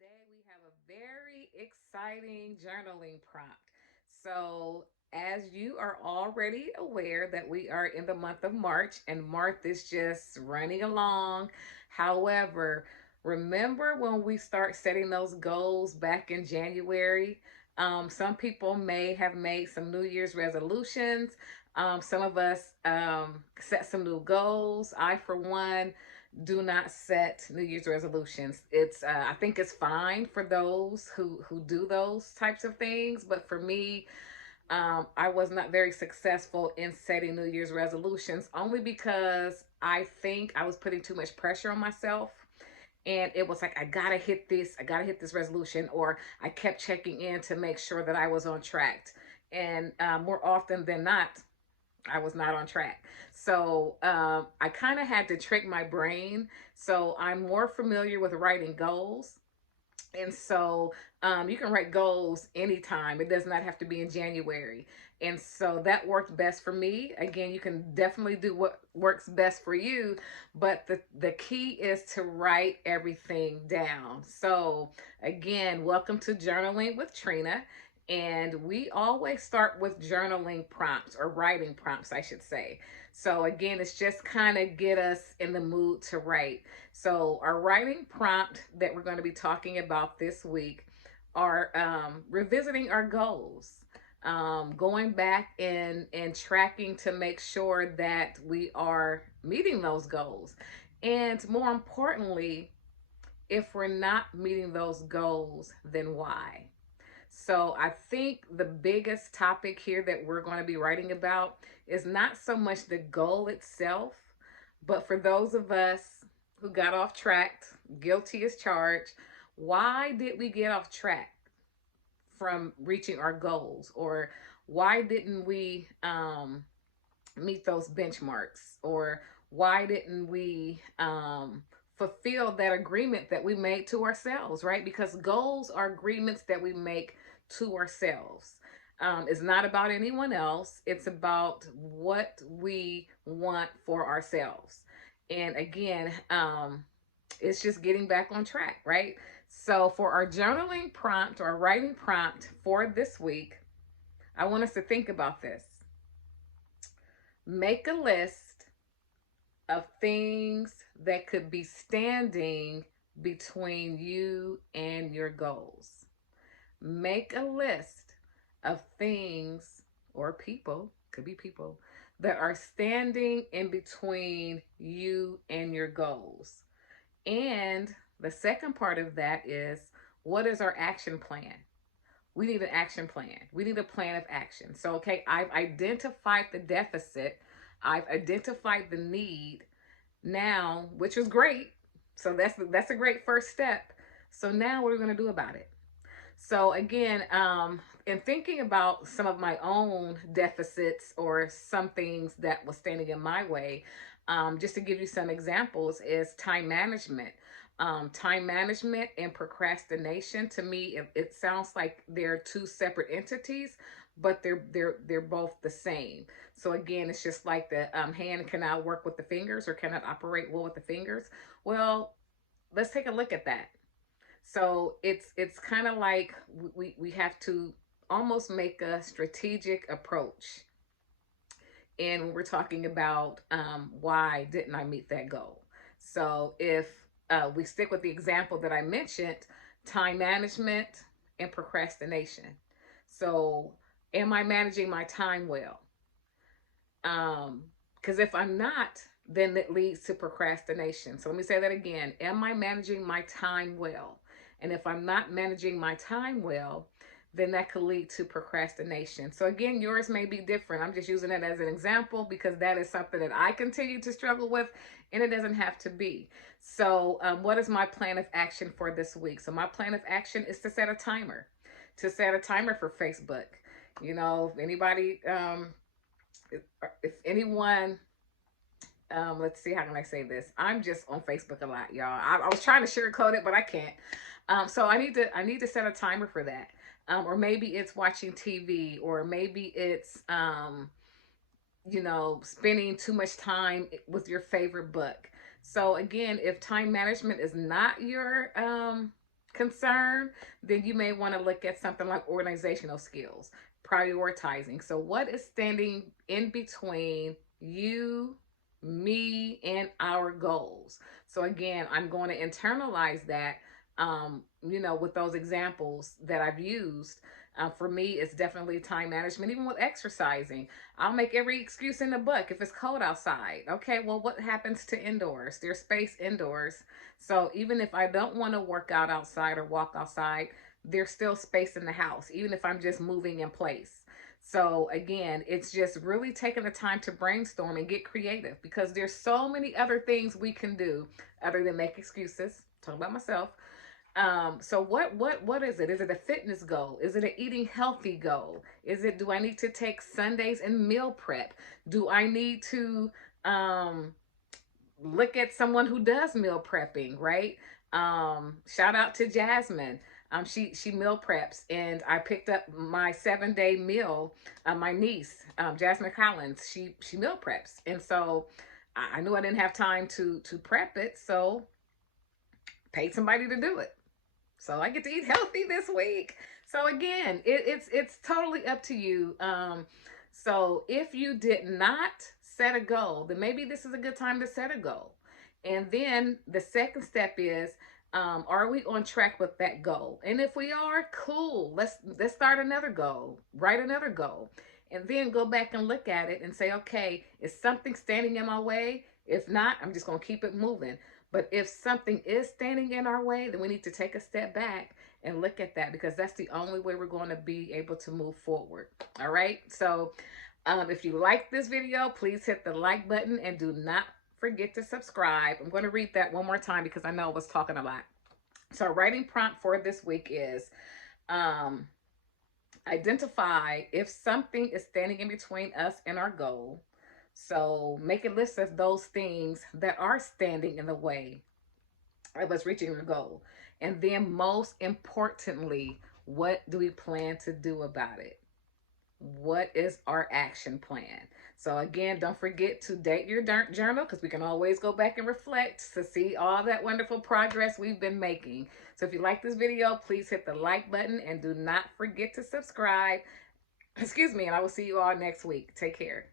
Today we have a very exciting journaling prompt. So, as you are already aware that we are in the month of March and March is just running along. However, remember when we start setting those goals back in January? Some people may have made some New Year's resolutions. Some of us set some new goals. I, for one, do not set New Year's resolutions. It's I think it's fine for those who do those types of things, but for me, I was not very successful in setting New Year's resolutions only because I think I was putting too much pressure on myself. And it was like, I gotta hit this resolution, or I kept checking in to make sure that I was on track. And more often than not, I was not on track. So I kind of had to trick my brain. So I'm more familiar with writing goals. And so you can write goals anytime. It does not have to be in January. And so that worked best for me. Again, you can definitely do what works best for you, but the key is to write everything down. So again, welcome to Journaling with Trina. And we always start with journaling prompts, or writing prompts, I should say. So again, it's just kind of get us in the mood to write. So our writing prompt that we're going to be talking about this week are revisiting our goals, going back and tracking to make sure that we are meeting those goals. And more importantly, if we're not meeting those goals, then why? So I think the biggest topic here that we're going to be writing about is not so much the goal itself, but for those of us who got off track, guilty as charged, why did we get off track from reaching our goals? Or why didn't we meet those benchmarks? Or why didn't we fulfill that agreement that we made to ourselves, right? Because goals are agreements that we make to ourselves. It's not about anyone else, it's about what we want for ourselves. And again, it's just getting back on track, right? So, for our journaling prompt or writing prompt for this week, I want us to think about this. Make a list of things that could be standing between you and your goals. Make a list of things or people, could be people, that are standing in between you and your goals. And the second part of that is, what is our action plan? We need an action plan. We need a plan of action. So, okay, I've identified the deficit, I've identified the need now, which is great. So that's a great first step. So now what are we going to do about it? So again, in thinking about some of my own deficits or some things that was standing in my way, just to give you some examples, is time management. Time management and procrastination, to me, it sounds like they're two separate entities, but they're both the same. So again, it's just like the hand cannot work with the fingers, or cannot operate well with the fingers. Well, let's take a look at that. So it's kind of like we have to almost make a strategic approach. And when we're talking about why didn't I meet that goal? So if we stick with the example that I mentioned, time management and procrastination. So am I managing my time well? Because if I'm not, then it leads to procrastination. So let me say that again. Am I managing my time well? And if I'm not managing my time well, then that could lead to procrastination. So again, yours may be different. I'm just using it as an example because that is something that I continue to struggle with, and it doesn't have to be. So what is my plan of action for this week? So my plan of action is to set a timer, for Facebook. You know, if anybody, if anyone, let's see, how can I say this? I'm just on Facebook a lot, y'all. I was trying to sugarcoat it, but I can't. So I need to set a timer for that. Or maybe it's watching TV, or maybe it's spending too much time with your favorite book. So again, if time management is not your concern, then you may want to look at something like organizational skills, prioritizing. So, what is standing in between you, me, and our goals? So, again, I'm going to internalize that, with those examples that I've used. For me, it's definitely time management, even with exercising. I'll make every excuse in the book if it's cold outside. Okay, well, what happens to indoors? There's space indoors. So even if I don't want to work out outside or walk outside, there's still space in the house, even if I'm just moving in place. So again, it's just really taking the time to brainstorm and get creative, because there's so many other things we can do other than make excuses. Talking about myself. So what is it? Is it a fitness goal? Is it an eating healthy goal? Is it, do I need to take Sundays and meal prep? Do I need to um look at someone who does meal prepping, right? Shout out to Jasmine. She meal preps, and I picked up my 7 day meal. My niece, Jasmine Collins, she meal preps, and so I knew I didn't have time to prep it, so paid somebody to do it. So I get to eat healthy this week. So again, it's totally up to you. So if you did not set a goal, then maybe this is a good time to set a goal. And then the second step is, are we on track with that goal? And if we are, cool. Let's start another goal. Write another goal. And then go back and look at it and say, okay, is something standing in my way? If not, I'm just gonna keep it moving. But if something is standing in our way, then we need to take a step back and look at that, because that's the only way we're going to be able to move forward. All right. So if you like this video, please hit the like button and do not forget to subscribe. I'm going to read that one more time because I know I was talking a lot. So writing prompt for this week is, um, identify if something is standing in between us and our goal. So make a list of those things that are standing in the way of us reaching our goal. And then most importantly, what do we plan to do about it? What is our action plan? So again, don't forget to date your journal, because we can always go back and reflect to see all that wonderful progress we've been making. So if you like this video, please hit the like button and do not forget to subscribe. Excuse me, and I will see you all next week. Take care.